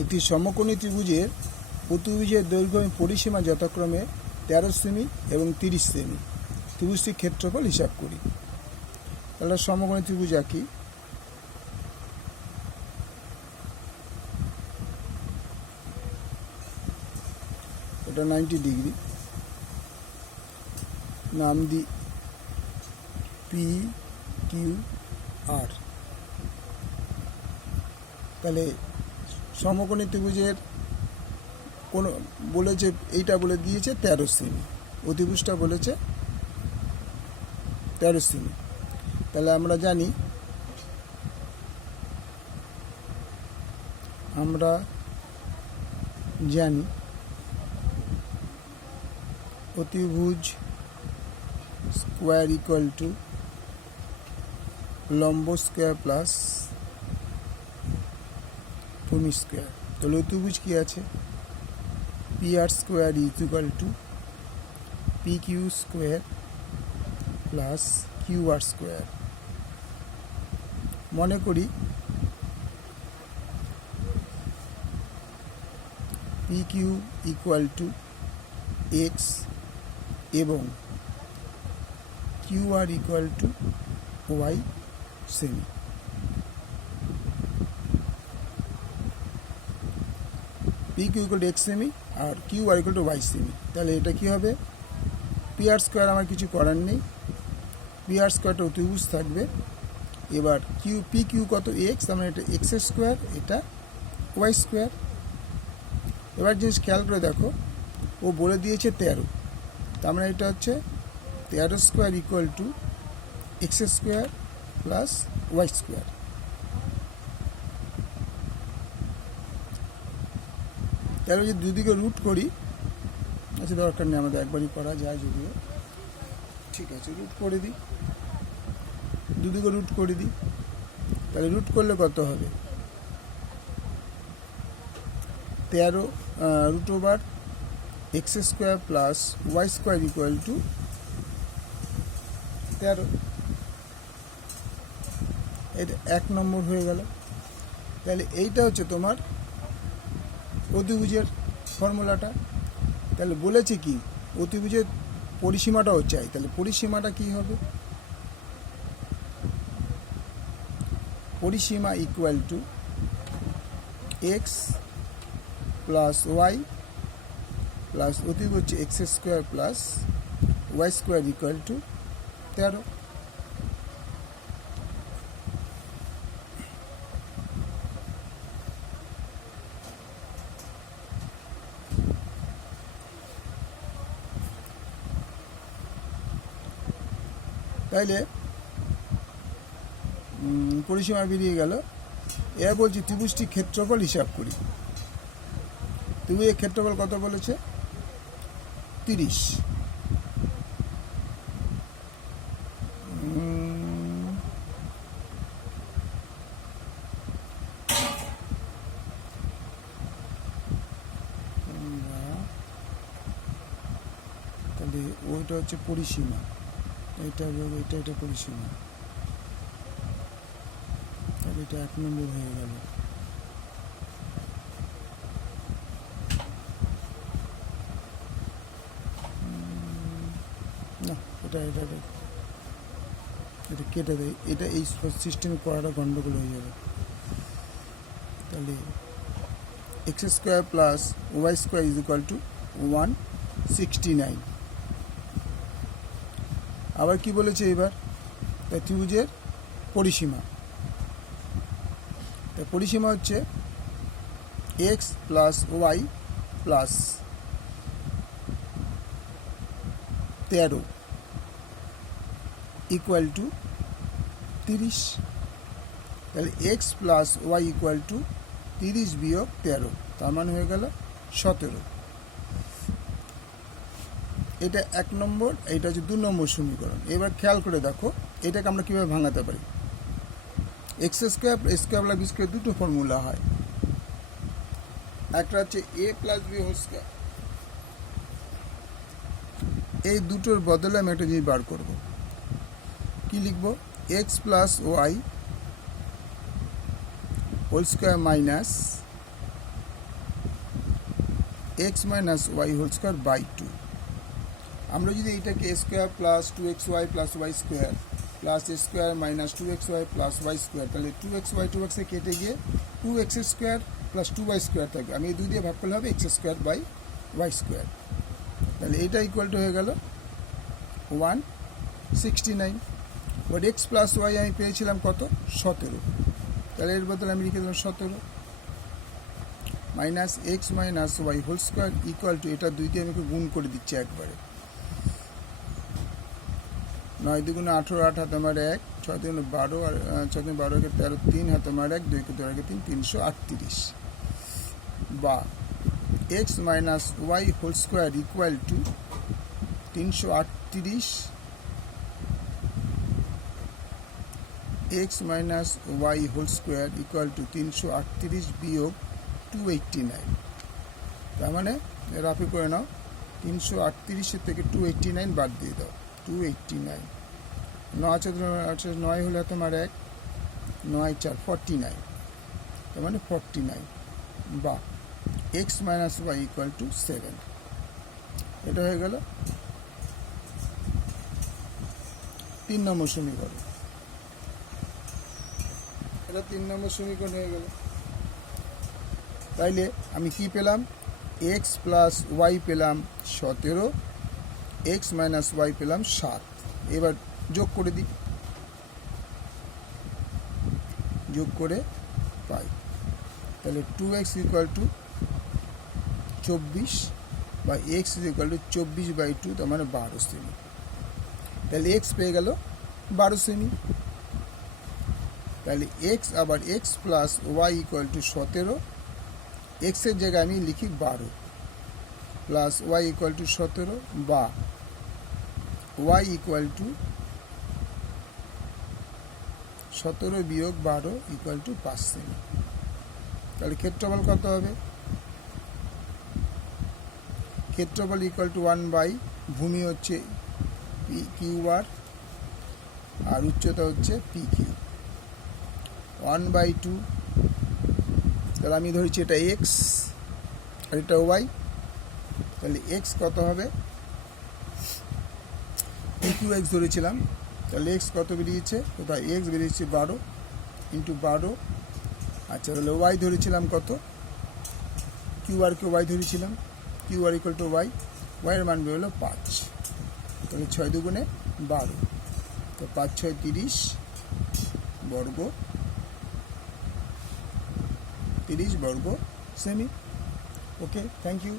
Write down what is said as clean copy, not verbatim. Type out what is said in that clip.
একটি সমকোণী ত্রিভুজের প্রতিভুজের দৈর্ঘ্য এবং পরিসীমা যথাক্রমে 13 সেমি এবং 30 সেমি। ত্রিভুজটির ক্ষেত্রফল হিসাব করি। তাহলে সমকোণী ত্রিভুজ আঁকি। এটা 90 ডিগ্রি। নাম দি পি কিউ আর। তাহলে সমকোণী ত্রিভুজের কোন বলেছে, এইটা বলে দিয়েছে 13 সেমি, অতিভুজটা বলেছে 13 সেমি। তাহলে আমরা জানি অতিভুজ স্কোয়ার ইকুয়াল টু লম্ব স্কোয়ার প্লাস ভূমি স্কোয়ার। তাহলে অতিভুজ কি আছে? P R square is equal to P Q square plus Q R square. মনে করি P Q equal to X এবং Q R equal to Y সেমি। P Q equal to X সেমি আর Q R equal to Y সেমি। তাহলে এটা কি হবে? পি আর স্কোয়ার আমার কিছু করার নেই, পি আর স্কোয়ারটা অতিভুজ থাকবে। এবার পি কিউ কত? এক্স, তার মানে এটা এক্স স্কোয়ার, এটা ওয়াই স্কোয়ার। এবার জিনিস খেয়াল করে দেখো, ও বলে দিয়েছে 13, তার মানে এটা হচ্ছে 13 square equal to X square plus Y square. তাহলে যদি দুদিকে রুট করি, আচ্ছা দরকার নেই, আমাদের একবারই করা যায় যদিও, ঠিক আছে রুট করে দিই, দুদিকে রুট করে দিই। তাহলে রুট করলে কত হবে? 13 root over X square plus Y square equal to 13। এটা 1 নম্বর হয়ে গেল। তাহলে এইটা হচ্ছে তোমার অতিভুজের ফর্মুলাটা। তাহলে বলেছে কি অতিভুজের পরিসীমাটাও চাই। তাহলে পরিসীমাটা কি হবে? পরিসীমা equal to X plus Y plus অতিভুজ হচ্ছে X square plus Y square equal to 13। তাইলে পরিসীমা বেরিয়ে গেল। এবার বলছি ত্রিভুজটি ক্ষেত্রফল হিসাব করি। ত্রিভুজের ক্ষেত্রফল কত বলেছে? 30। তাহলে ওইটা হচ্ছে পরিসীমা, এটা পরিসীমা। তাহলে এটা 1 নম্বর হয়ে গেল। না, এটা কেটে দেয়, এটা এই সিস্টেমে করাটা গন্ডগোল হয়ে যাবে। তাহলে X square plus Y square is equal to 169। আবার কি বলেছে এবার? ত্রিভুজের পরিসীমা। পরিসীমা হচ্ছে X plus Y plus 13 equal to 30। তাহলে X plus Y equal to 30 বিয়োগ 13, তার মানে হয়ে গেল 17। এটা 1 নম্বর, এইটা হচ্ছে 2 নম্বর সমীকরণ। এবার খেয়াল করে দেখো এটাকে আমরা কীভাবে ভাঙাতে পারি। X square square plus B square দুটো ফর্মুলা হয়। একটা হচ্ছে A plus B whole square. এই দুটোর বদলে আমি একটা জিনিস বার করব। কি লিখব? X plus Y whole square minus X minus Y whole square by two. আমরা যদি এইটাকে A square plus two X Y plus Y square plus A square minus two X Y plus Y square, তাহলে two X এ কেটে গিয়ে two X square plus two Y square থাকবে। আমি এই দুই দিয়ে ভাগ করলে হবে X square by Y square. তাহলে এটা ইকুয়াল টু হয়ে গেল 169। বাট এক্স প্লাস ওয়াই আমি পেয়েছিলাম কত? 17। তাহলে এর বদলে আমি লিখে দিলাম 17 minus X minus Y whole square equal to, এটা দুই দিয়ে আমি গুণ করে দিচ্ছি একবারে। 9 দুগুণে 18, 8 হাতে আমার 1, 6 দুগুণে 12, আর 6 দুগুণে 12 কে 13, 3 হাতে আমার 1, 2 কে 2 কে 3, 338 বা X minus Y whole square equal to 338 X minus Y whole square equal to 338 বিয়োগ 289। তার মানে রাফি করে নাও, 338 থেকে 289 বাদ দিয়ে দাও, 289। 9 হলে তোমার 1, 9 4 49, তার মানে 49 বা X minus Y equal to 7। এটা হয়ে গেল 3 নম্বর সমীকরণ। এটা 3 নম্বর সমীকরণ হয়ে গেল। তাইলে আমি কি পেলাম? এক্স প্লাস ওয়াই পেলাম 17, এক্স মাইনাস ওয়াই পেলাম 7। এবার যোগ করে দিই, যোগ করে পাই, তাহলে 2x ইকুয়াল টু 24 বা এক্স ইকুয়াল টু 24/2, তার মানে 12 সেমি। তাহলে এক্স পেয়ে গেল 12 সেমি। তাহলে এক্স আবার X plus Y equal to 17, এক্সের জায়গায় আমি লিখি 12 প্লাস ওয়াই ইকুয়াল টু 17 বা ওয়াই ইকুয়াল টু 17 বিয়োগ 12 ইকুয়াল টু 5 সেমি। তাহলে ক্ষেত্রফল কত হবে? ক্ষেত্রফল ইকুয়াল টু 1 বাই ভূমি হচ্ছে পি কিউ আর আর উচ্চতা হচ্ছে পি কিউ, 1/2। তাহলে আমি ধরেছি এটা এক্স আর এটা ওয়াই, তাহলে এক্স কত হবে? পি কিউ এক্স ধরেছিলাম, তাহলে এক্স কত বেরিয়েছে? কোথায় এক্স বেরিয়েছে 12 ইন্টু 12। আচ্ছা, তাহলে ওয়াই ধরেছিলাম কত? কিউ আর কে ওয়াই ধরেছিলাম, Q R equal to Y, ওয়াইয়ের মান বেরোলো 5। তাহলে 6 দুগুণে 12, তো 5 6 30 বর্গ, 30 বর্গ সেমি। Okay, thank you.